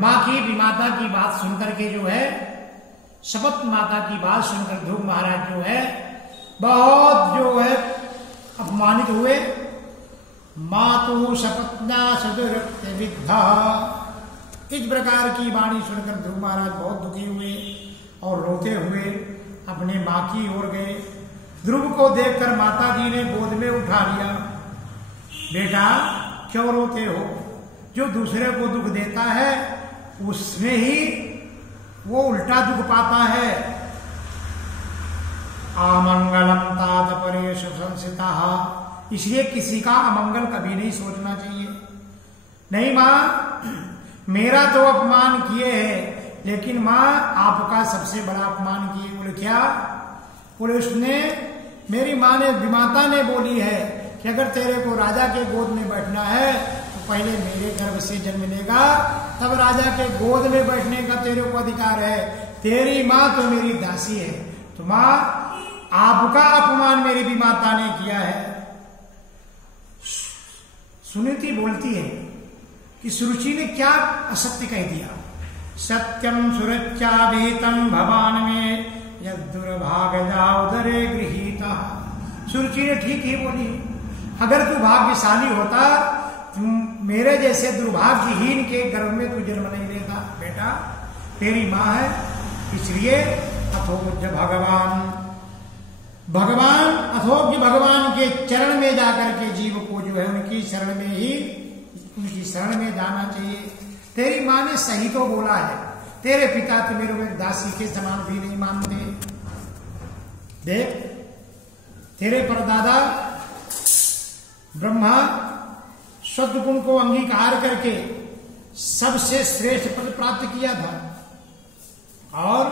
माँ की विमाता की बात सुनकर के जो है, शपथ माता की बात सुनकर ध्रुव महाराज जो है बहुत जो है अपमानित हुए। मातु शपथना सदुरक्ति विद्धा, इस प्रकार की वाणी सुनकर ध्रुव महाराज बहुत दुखी हुए और रोते हुए अपने माँ की ओर गए। ध्रुव को देखकर माता जी ने गोद में उठा लिया। बेटा क्यों रोते हो? जो दूसरे को दुख देता है उसमें ही वो उल्टा दुख पाता है। अमंगलम तात परेषु संसिता, इसलिए किसी का अमंगल कभी नहीं सोचना चाहिए। नहीं माँ, मेरा तो अपमान किए है, लेकिन माँ आपका सबसे बड़ा अपमान किए। बोले क्या? बोले उसने, मेरी माँ ने, विमाता ने बोली है कि अगर तेरे को राजा के गोद में बैठना है तो पहले मेरे गर्भ से जन्म लेगा, तब राजा के गोद में बैठने का तेरे को अधिकार है। तेरी माँ तो मेरी दासी है। तो माँ, आपका अपमान मेरी विमाता ने किया है। सुनीति बोलती है कि सुरुचि ने क्या असत्य कह दिया। सत्यम सुरक्षा भीतम भवान में यदुर्भाग्यजा उदरे गृहीता। सुरुचि ने ठीक ही बोली। अगर तू भाग्यशाली होता, तुम मेरे जैसे दुर्भाग्यहीन के गर्भ में तू जन्म नहीं लेता। बेटा तेरी माँ है, इसलिए अथोज्य भगवान अथोज्य भगवान के चरण में जाकर के जीव को जो है उनकी शरण में ही, उनकी शरण में जाना चाहिए। तेरी माँ ने सही तो बोला है, तेरे पिता तो मेरे को दासी के समान भी नहीं मानते। देख, तेरे परदादा ब्रह्मा सद्गुण को अंगीकार करके सबसे श्रेष्ठ पद प्राप्त किया था और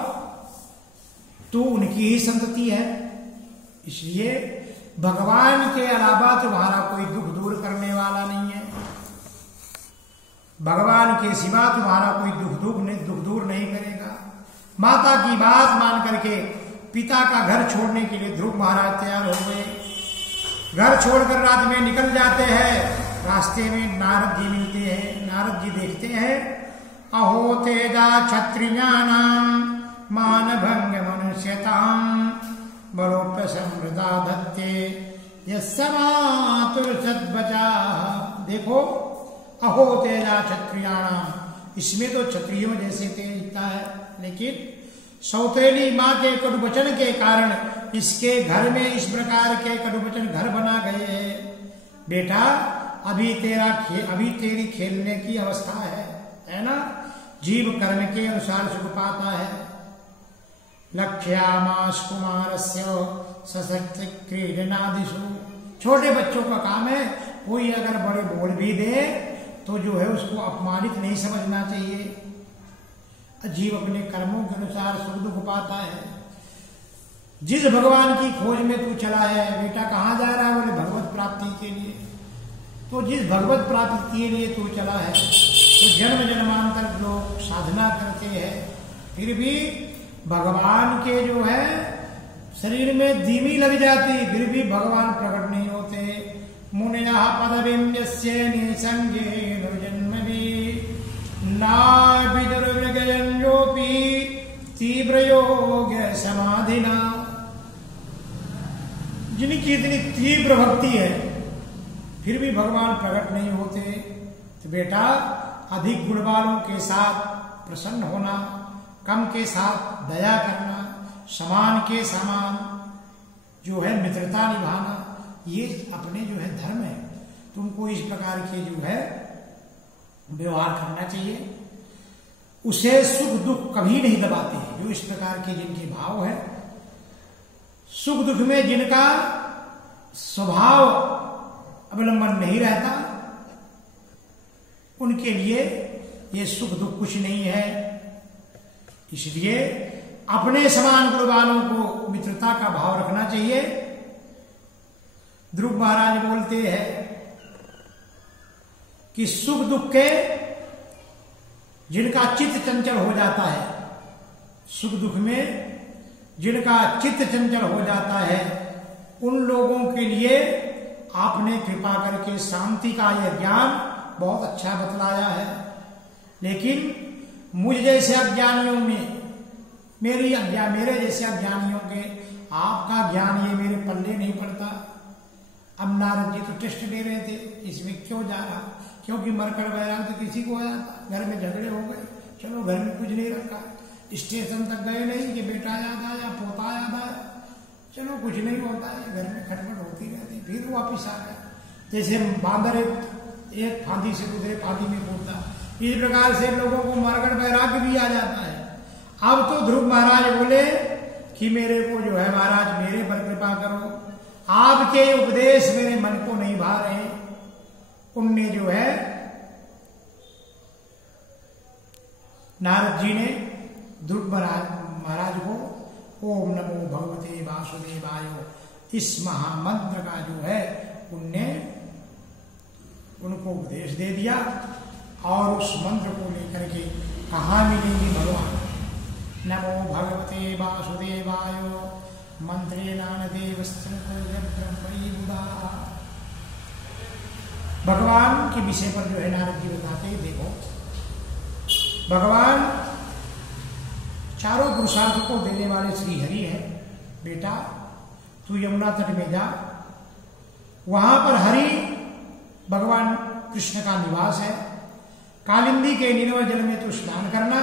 तू उनकी ही संतति है। इसलिए भगवान के अलावा तुम्हारा कोई दुख दूर करने वाला नहीं है। भगवान के सिवा तुम्हारा कोई दुख दूर नहीं करेगा। माता की बात मान करके पिता का घर छोड़ने के लिए ध्रुव महाराज तैयार हो गए। घर छोड़कर रात में निकल जाते हैं। रास्ते में नारद जी मिलते हैं। नारद जी देखते हैं, अहो तेजा क्षत्रियाणाम मान भंग मनुष्यताम बलोप्य समृदा धत्ते यस्मातुर सद्वचा। देखो, अहो तेजा क्षत्रियाणाम, इसमें तो क्षत्रियों जैसे तेज दिखता है, लेकिन सौतेली माँ के कटुवचन के कारण इसके घर में इस प्रकार के कटुवचन घर बना गए हैं। बेटा अभी तेरी खेलने की अवस्था है ना। जीव कर्म के अनुसार सुख पाता है। लक्ष्यामास कुमारस्य सशक्त क्रीडनादिषु, छोटे बच्चों का काम है, कोई अगर बड़े बोल भी दे तो जो है उसको अपमानित नहीं समझना चाहिए। जीव अपने कर्मों के अनुसार सुख दुख पाता है। जिस भगवान की खोज में तू चला है, बेटा कहाँ जा रहा है? बोले भगवत प्राप्ति के लिए। तो जिस भगवत प्राप्ति के लिए तू चला है, तो जन्म जन्मांतर लोग साधना करते हैं, फिर भी भगवान के जो है शरीर में धीमी लग जाती, फिर भी भगवान प्रकट नहीं होते। मुनिया पदवीं यस्य निसंगेन जन्मभि नाभिदुर्विगयन्योऽपि तीव्र योग समाधिना। जिनकी इतनी तीव्र भक्ति है फिर भी भगवान प्रकट नहीं होते। तो बेटा अधिक गुण वालों के साथ प्रसन्न होना, कम के साथ दया करना, समान के समान जो है मित्रता निभाना, ये अपने जो है धर्म है। तुमको इस प्रकार के जो है व्यवहार करना चाहिए। उसे सुख दुख कभी नहीं दबाते हैं। जो इस प्रकार के जिनके भाव है, सुख दुख में जिनका स्वभाव अवलंबन नहीं रहता, उनके लिए ये सुख दुख कुछ नहीं है। इसलिए अपने समान गुण वालों को मित्रता का भाव रखना चाहिए। ध्रुव महाराज बोलते हैं कि सुख दुख के जिनका चित्त चंचल हो जाता है, सुख दुख में जिनका चित्त चंचल हो जाता है, उन लोगों के लिए आपने कृपा करके शांति का यह ज्ञान बहुत अच्छा बतलाया है। लेकिन मुझ जैसे अज्ञानियों में, मेरे जैसे अज्ञानियों के आपका ज्ञान ये मेरे पल्ले नहीं पड़ता। अब नारद जी तो टेस्ट दे रहे थे, इसमें क्यों जा रहा, क्योंकि मरकट वैराग तो किसी को आया था, घर में झगड़े हो गए, चलो घर में कुछ नहीं रखा, स्टेशन तक गए नहीं कि बेटा याद आया, पोता याद आया, चलो कुछ नहीं होता है, घर में खटपट होती रहती, फिर वापिस आ गए। जैसे बांदर एक फांदी से दूसरे फांदी में कूदता, इस प्रकार से लोगों को मरकट वैराग्य भी आ जाता है। अब तो ध्रुव महाराज बोले कि मेरे को जो है महाराज मेरे पर कृपा करो, आपके उपदेश मेरे मन को नहीं भा रहे। उनने जो है नारद जी ने ध्रुव महाराज को ओम नमो भगवते वासुदेवाय इस महामंत्र का जो है उनने उनको उपदेश दे दिया, और उस मंत्र को लेकर के कहाँ मिलेंगे भगवान। नमो भगवते वासुदेवाय मंत्रे नानदेव भगवान के विषय पर जो है नारद जी बताते हैं, देखो भगवान चारों पुरुषार्थ को देने वाले श्री हरि है। बेटा तू यमुना तट में जा, वहां पर हरि भगवान कृष्ण का निवास है। कालिंदी के निर्मल जल में तू स्नान करना,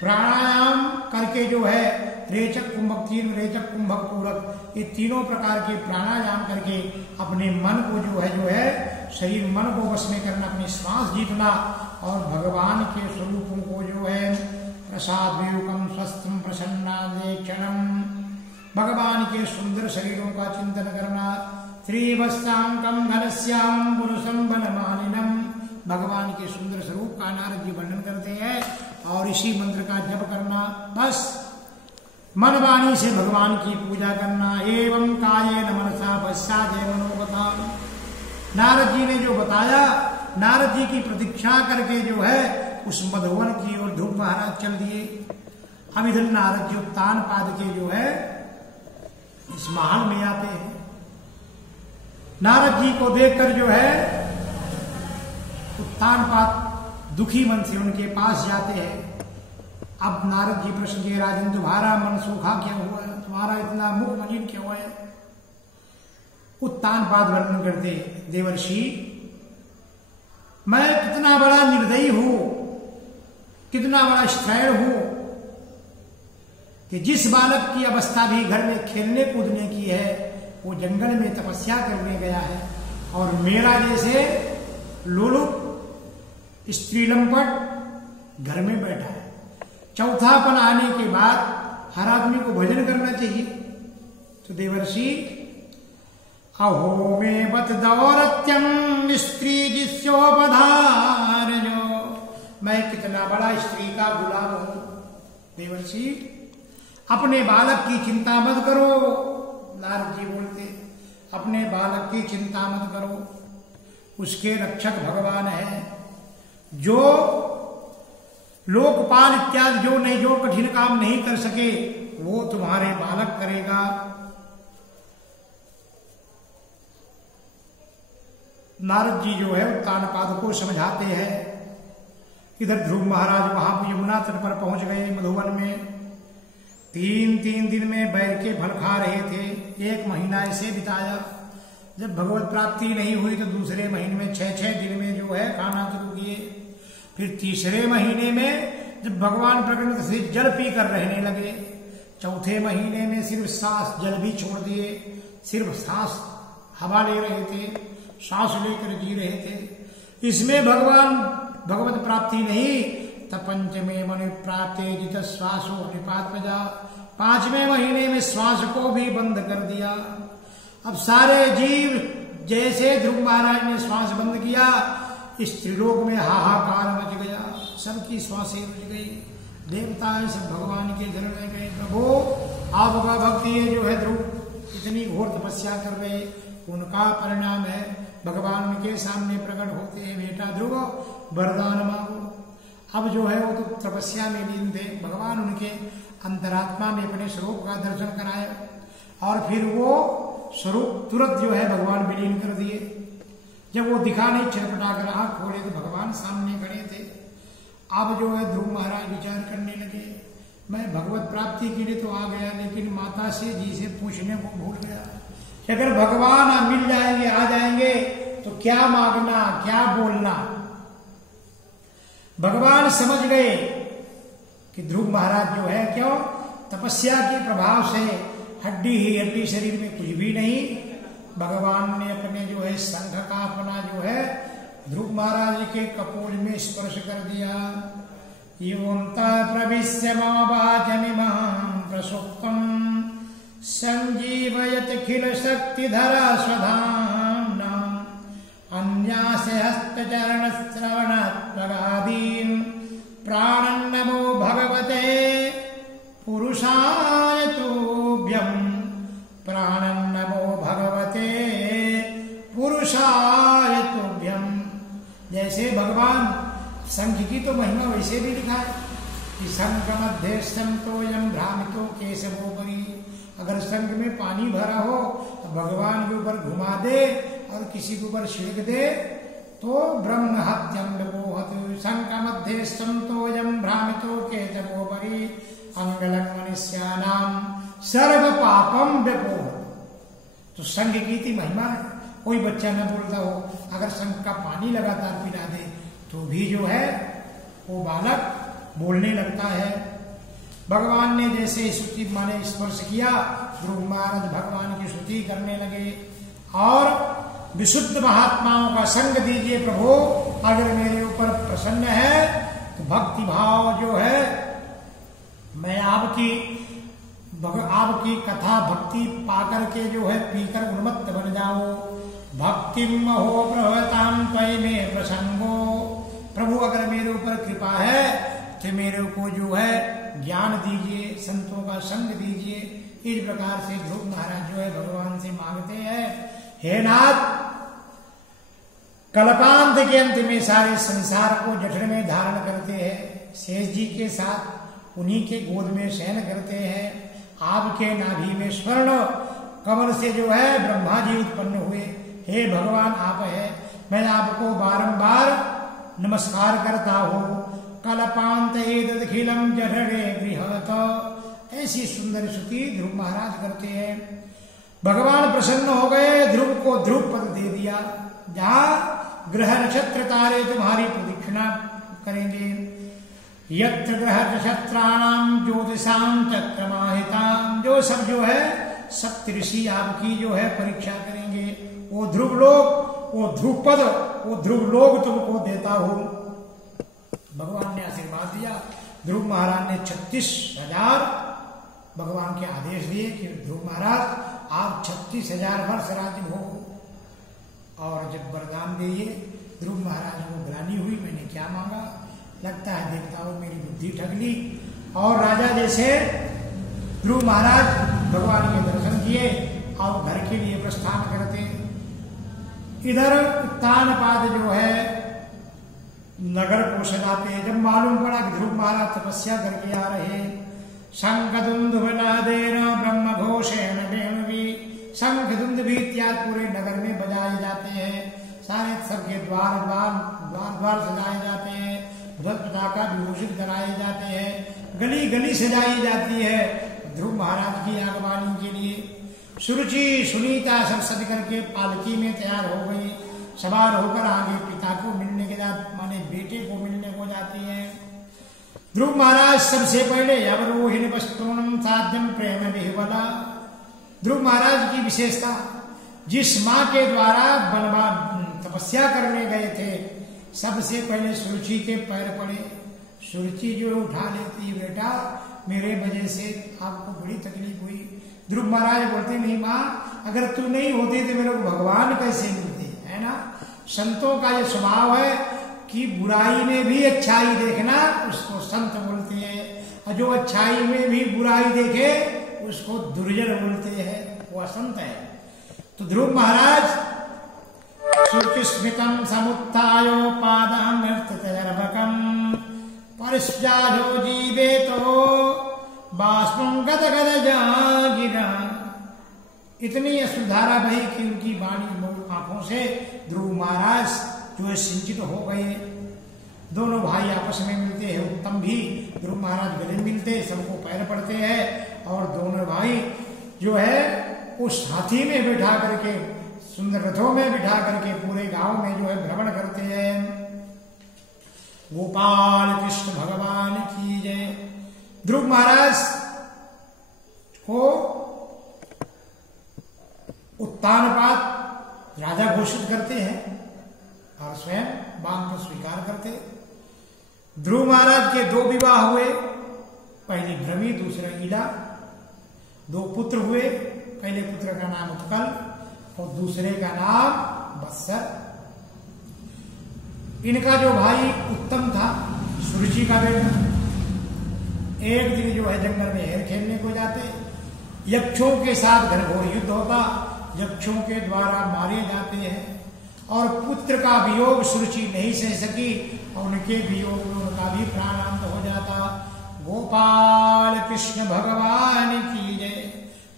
प्राणायाम करके जो है रेचक कुंभक, 3 रेचक कुंभक पूरक, ये तीनों प्रकार के प्राणायाम करके अपने मन को जो है शरीर मन को वश में करना, अपनी श्वास जीतना, और भगवान के स्वरूपों को जो है प्रसाद वियुकम स्वस्थम प्रसन्नादेक्षणम, भगवान के सुंदर शरीरों का चिंतन करना। त्रिवस्त्रांकम घनश्याम पुरुषम वनमालिनम, भगवान के सुंदर स्वरूप का नारद जी वर्णन करते हैं, और इसी मंत्र का जप करना। बस मन वाणी से भगवान की पूजा करना। एवं काये न मनसा पश्चादे मनोगता, नारद जी ने जो बताया, नारद जी की प्रतीक्षा करके जो है उस मधुवन की ओर ध्रुव महाराज चल दिए। अब इधर नारद जी उत्तान पाद के जो है इस महल में आते हैं। नारद जी को देखकर जो है उत्तान पाद दुखी मन से उनके पास जाते हैं। अब नारद जी प्रश्न किए, राजन तुम्हारा मन सूखा क्यों हुआ है, तुम्हारा इतना मुख मलिन क्यों है। उत्तान पाद वर्णन करते, देवर्षि मैं कितना बड़ा निर्दयी हूं, कितना बड़ा स्त्रैण हूं कि जिस बालक की अवस्था भी घर में खेलने कूदने की है वो जंगल में तपस्या करने गया है, और मेरा जैसे लोलुप स्त्रीलंपट घर में बैठा है। चौथापन आने के बाद हर आदमी को भजन करना चाहिए। तो देवर्षि अहो में बत दौरत्यम स्त्री जिस्योपधार, जो मैं कितना बड़ा स्त्री का गुलाम हूं। देवर्षि अपने बालक की चिंता मत करो, नारद जी बोलते, अपने बालक की चिंता मत करो, उसके रक्षक भगवान है। जो लोकपाल इत्यादि जो कठिन काम नहीं कर सके वो तुम्हारे बालक करेगा। नारद जी जो है उत्तान पाद को समझाते हैं। इधर ध्रुव महाराज वहां यमुना तट पर पहुंच गए मधुवन में। 3 दिन में बैर के फल खा रहे थे। 1 महीना ऐसे बिताया। जब भगवत प्राप्ति नहीं हुई तो दूसरे महीने में 6 दिन में जो है खाना शुरू किए। फिर तीसरे महीने में जब भगवान प्रकट से जल पी कर रहने लगे। चौथे महीने में सिर्फ सांस जल भी छोड़ दिए, सिर्फ सांस हवा ले रहे थे, सांस लेकर जी रहे थे। इसमें भगवान भगवत प्राप्ति नहीं। तब 5वें मनु प्राप्ते जित श्वासो निपात बजा, 5वें महीने में श्वास को भी बंद कर दिया। अब सारे जीव जैसे ध्रुव महाराज ने श्वास बंद किया, इस त्रिलोक में हाहाकार मच गया, सबकी श्वासें रुक गई। देवताएं सब भगवान के घर में गए, प्रभु आपका भक्ति है जो है ध्रुव इतनी घोर तपस्या कर रहे, उनका परिणाम है भगवान उनके सामने प्रकट होते हैं। बेटा ध्रुव वरदान मांगो। अब जो है वो तो तपस्या में लीन थे। भगवान उनके अंतरात्मा में अपने स्वरूप का दर्शन कराया, और फिर वो स्वरूप तुरंत जो है भगवान विलीन कर दिए। जब वो दिखा नहीं, छटपटा कर आंख खोले तो भगवान सामने खड़े थे। अब जो है ध्रुव महाराज विचार करने लगे, मैं भगवत प्राप्ति के लिए तो आ गया, लेकिन माता से जी से पूछने को भूल गया कि अगर भगवान मिल जाएंगे, आ जाएंगे तो क्या मांगना, क्या बोलना। भगवान समझ गए कि ध्रुव महाराज जो है, क्यों, तपस्या के प्रभाव से हड्डी ही हड्डी, शरीर में कुछ भी नहीं। भगवान ने अपने जो है शंख का अपना जो है ध्रुव महाराज के कपोल में स्पर्श कर दिया। योऽन्ता प्रविश्य मम वाचमिमां प्रसुप्तं संजीवयत्यखिल शक्तिधरा स्वधाम्ना अन्यास्य हस्तचरण श्रवण त्वगादीन् प्राणन्नमो भगवते पुरुषाय तुभ्यं प्राणन्नमो भगवते पुरुषाय तुभ्यं। जैसे भगवान शंख की तो महिमा वैसे भी लिखा है कि शंख मध्य संतोयम भ्रामितो केशवोपरि। अगर शंख में पानी भरा हो तो भगवान के ऊपर घुमा दे और किसी के ऊपर छिड़क दे तो ब्रह्म हत्यम व्यपोहत। शंख मध्य संतोयम भ्रामितो केशवोपरि अंगलक मनुष्यानाम सर्व पापम व्यपोहत। तो शंख की थी महिमा है। कोई बच्चा न बोलता हो, अगर शंख का पानी लगातार पिला दे तो भी जो है वो बालक बोलने लगता है। भगवान ने जैसे स्तुति माने स्पर्श किया, ध्रुव महाराज भगवान की स्तुति करने लगे और विशुद्ध महात्माओं का संग दीजिए प्रभु, अगर मेरे ऊपर प्रसन्न है तो भक्ति भाव जो है मैं आपकी कथा भक्ति पाकर के जो है पीकर उन्मत्त बन जाऊं। भक्ति महो प्रभवताम त्वयि में प्रसंगो। प्रभु अगर मेरे ऊपर कृपा है तो मेरे को जो है ज्ञान दीजिए, संतों का संग दीजिए। इस प्रकार से ध्रुव महाराज जो है भगवान से मांगते हैं, हे नाथ, कल्पांत के अंत में सारे संसार को जठर में धारण करते हैं, शेष जी के साथ उन्हीं के गोद में शयन करते हैं। आपके नाभि में स्वर्ण कमल से जो है ब्रह्मा जी उत्पन्न हुए। हे भगवान आप है, मैं आपको बारंबार नमस्कार करता हूँ। कल्पांत एतदखिलम जठरे गृहत। ऐसी सुंदर स्तुति ध्रुव महाराज करते हैं। भगवान प्रसन्न हो गए, ध्रुव को ध्रुव पद दे दिया, जहाँ ग्रह नक्षत्र तारे तुम्हारी प्रदक्षिणा करेंगे। यत्र ग्रह नक्षत्राणाम ज्योतिषाम चक्रमाहिताम। जो सब जो है सप्त ऋषि आपकी जो है परीक्षा करेंगे। वो ध्रुव लोक, वो ध्रुव पद, वो ध्रुव लोक तुमको देता हूं। भगवान ने आशीर्वाद दिया। ध्रुव महाराज ने 36,000 भगवान के आदेश दिए कि ध्रुव महाराज आप 36,000 वर्ष राज्य भोग। और जब वरदान दिए, ध्रुव महाराज को ग्लानि हुई, मैंने क्या मांगा, लगता है देवताओं मेरी बुद्धि ठग ली। और राजा जैसे ध्रुव महाराज भगवान के दर्शन किए और घर के लिए प्रस्थान करते। इधर उत्तानपाद जो है नगर को सजाते। जब मालूम पड़ा कि ध्रुव महाराज तपस्या करके आ रहे, शंख दुंदुभनादेन ब्रह्म घोषेण वेणुवी। शंख दुंद भी इत्यादि पूरे नगर में बजाए जाते हैं। सारे सबके द्वार सजाए जाते हैं। ध्वज पताका विभूषित कराए जाते हैं। गली गली सजाई जाती है ध्रुव महाराज की आगवानी के लिए। सुरुचि सुनीता सब सज करके पालकी में तैयार हो गई, सवार होकर आगे पिता को मिलने के बाद माने बेटे को मिलने को जाती है। ध्रुव महाराज सबसे पहले अवरोहिणी वस्तुनम साध्यम प्रेम विह्वला। ध्रुव महाराज की विशेषता, जिस माँ के द्वारा तपस्या करने गए थे, सबसे पहले सुरुचि के पैर पड़े। सुरुचि जो उठा लेती, बेटा मेरे वजह से आपको बड़ी तकलीफ हुई। ध्रुव महाराज बोलते, नहीं माँ, अगर तू नहीं होती तो मेरे को भगवान कैसे मिलते, है ना। संतों का ये स्वभाव है कि बुराई में भी अच्छाई देखना, उसको संत बोलते हैं, और जो अच्छाई में भी बुराई देखे उसको दुर्जन बोलते हैं, वो असंत है। तो ध्रुव महाराज सुस्मितम समुत्थायो पादां नर्ततर्वकम परिस्जाधो जीवेतो बाष्पं गदगदजागिरा। इतनी अश्रुधारा बही कि उनकी वाणी आंखों से ध्रुव महाराज जो है सिंचित हो गए। दोनों भाई आपस में मिलते हैं। उत्तम भी ध्रुव महाराज गले मिलते, सबको पैर पड़ते हैं और दोनों भाई जो है उस हाथी में बिठा करके, सुंदर रथों में बिठा करके पूरे गांव में जो है भ्रमण करते हैं। गोपाल कृष्ण भगवान की जय। ध्रुव महाराज को उत्तानपाद राजा घोषित करते हैं और स्वयं बाण को स्वीकार करते। ध्रुव महाराज के 2 विवाह हुए, पहली भ्रमी, दूसरा ईला। 2 पुत्र हुए, पहले पुत्र का नाम उत्कल और दूसरे का नाम बत्सर। इनका जो भाई उत्तम था, सुरुचि का बेटा, एक दिन जो है जंगल में हेर खेलने को जाते, यक्षों के साथ घनघोर युद्ध होता, यक्षों के द्वारा मारे जाते हैं और पुत्र का वियोग सुरुचि नहीं सह सकी और उनके वियोग में उनका भी प्राणांत हो जाता। गोपाल कृष्ण भगवान की जय।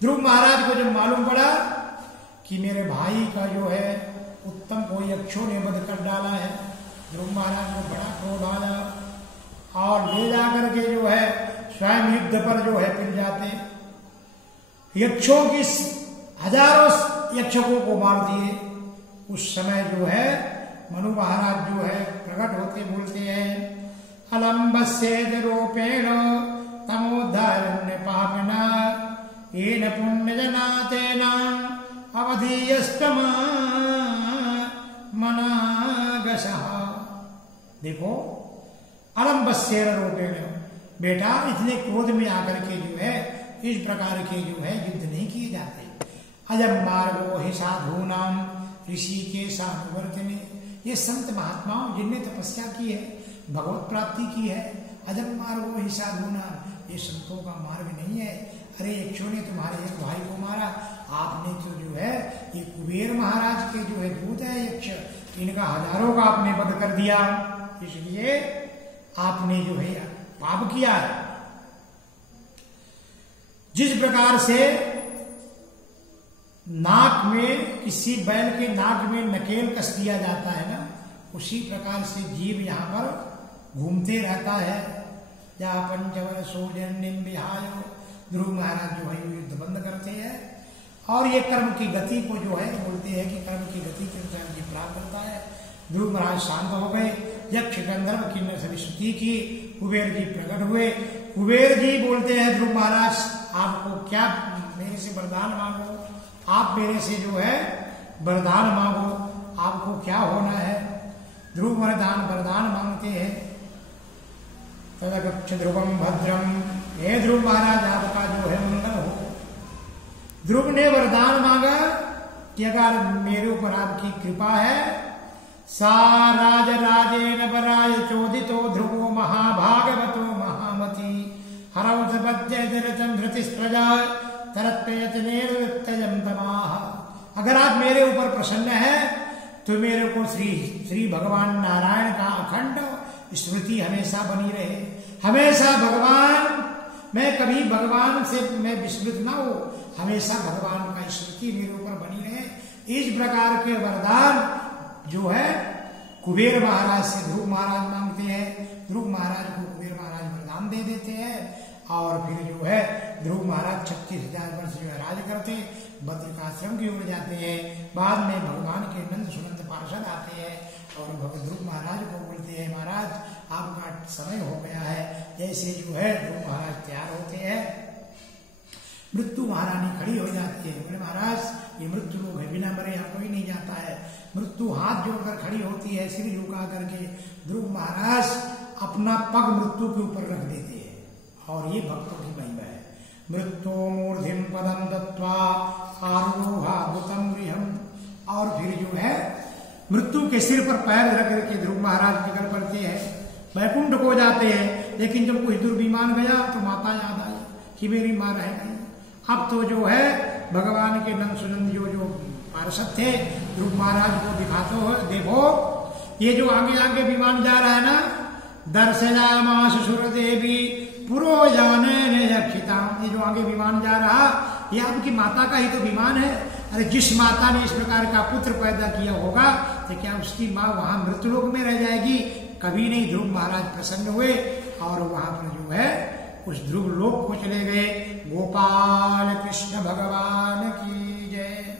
ध्रुव महाराज को जब मालूम पड़ा कि मेरे भाई का जो है उत्तम को यक्षों ने वध कर डाला है, ध्रुव महाराज को बड़ा क्रोध आया और ले जाकर के जो है स्वयं युद्ध पर जो है पिल जाते। यक्षों की हजारों यक्षकों को मार दिए। उस समय जो है मनु महाराज जो है प्रकट होते बोलते हैं, अलम्बस्येद रूपेण तमोद्धारण्य पापिना येन पुण्यजना तेन अवधीयस्तमा मनागसः। देखो, अलम्बस्येद रूपेण, बेटा इतने क्रोध में आकर के जो है इस प्रकार के जो है युद्ध नहीं किए जाते। अजम मार्गो हि साधूनाम ऋषि के सानुवर्तने। ये संत महात्माओं जिनने तपस्या की है, भगवत प्राप्ति की है, अजम मार्गो हि साधूनाम, ये संतों का मार्ग नहीं है। अरे यक्षों ने तुम्हारे एक भाई को मारा, आपने तो जो है ये कुबेर महाराज के जो है दूत है यक्ष, इनका हजारों का आपने वध कर दिया, इसलिए आपने जो है पाप किया है। जिस प्रकार से नाक में, किसी बैल के नाक में नकेल कस दिया जाता है ना, उसी प्रकार से जीव यहाँ पर घूमते रहता है। जहाँ पंचवर सोजन विहाय, ध्रुव महाराज जो है युद्ध बंद करते हैं और ये कर्म की गति को जो है बोलते हैं कि कर्म की गति के अनुसार जी प्राप्त करता है। ध्रुव महाराज शांत हो गए, यक्ष गंधर्व किन्नर सभी स्तुति की, कुबेर जी प्रकट हुए। कुबेर जी बोलते हैं ध्रुव महाराज आपको क्या, मेरे से वरदान मांगो, आप मेरे से जो है वरदान मांगो, आपको क्या होना है। ध्रुव वरदान मांगते हैं। तदगच्छ ध्रुवम भद्रम, हे ध्रुव महाराज आपका जो है मंगल हो। ध्रुव ने वरदान मांगा कि अगर मेरे ऊपर आपकी कृपा है, सा राज राजेन वराय चोदितो ध्रुवो महाभागवतो महामती हरवसपद्यजरचं धृतिस्प्रजा तरत्प्रयत्नेन तमाह। अगर आप मेरे ऊपर प्रसन्न है तो मेरे को श्री भगवान नारायण का अखंड स्मृति हमेशा बनी रहे, हमेशा भगवान, मैं कभी भगवान से मैं विस्मृत ना हो, हमेशा भगवान का स्मृति मेरे ऊपर बनी रहे। इस प्रकार के वरदान जो है कुबेर महाराज से ध्रुव महाराज मांगते हैं। ध्रुव महाराज को कुबेर महाराज वरदान दे देते हैं और फिर जो है ध्रुव महाराज 36,000 वर्ष जो है राज करते, बद्रिकाश्रम की ओर जाते हैं। बाद में भगवान के नंद सुनंद पार्षद आते हैं और ध्रुव महाराज को बोलते हैं, महाराज आपका समय हो गया है। जैसे जो है ध्रुव महाराज तैयार होते हैं, मृत्यु महारानी खड़ी हो जाती है, बोले महाराज ये मृत्यु लोग है, बिना मरे यहाँ कोई नहीं जाता है। मृत्यु हाथ जोड़कर खड़ी होती है, सिर झुका करके ध्रुव महाराज अपना पग मृत्यु के ऊपर रख देते हैं और ये भक्तों की महिमा है। मृत्यु मूर्धिम पदम दत्वा आरोहा भूतम गृहम, और फिर जो है मृत्यु के सिर पर पैर रख करके ध्रुव महाराज निकल पड़ते हैं, वैकुंठ को जाते हैं। लेकिन जब कुछ दूर विमान गया तो माता याद आई कि मेरी माँ रह गई। अब तो जो है भगवान के नंद सुनंद जो पार्षद थे ध्रुव महाराज को दिखाते हो, देखो ये जो आगे आगे विमान जा रहा है ना, दर्शनामा सुर देवी पुरो जाने यक्षिता, ये जो आगे विमान जा रहा ये आपकी माता का ही तो विमान है। अरे जिस माता ने इस प्रकार का पुत्र पैदा किया होगा तो क्या उसकी माँ वहां मृत्युलोक में रह जाएगी, कभी नहीं ध्रुव महाराज प्रसन्न हुए और वहां पर जो है उस ध्रुव लोक को चले गए। गोपाल कृष्ण भगवान की जय।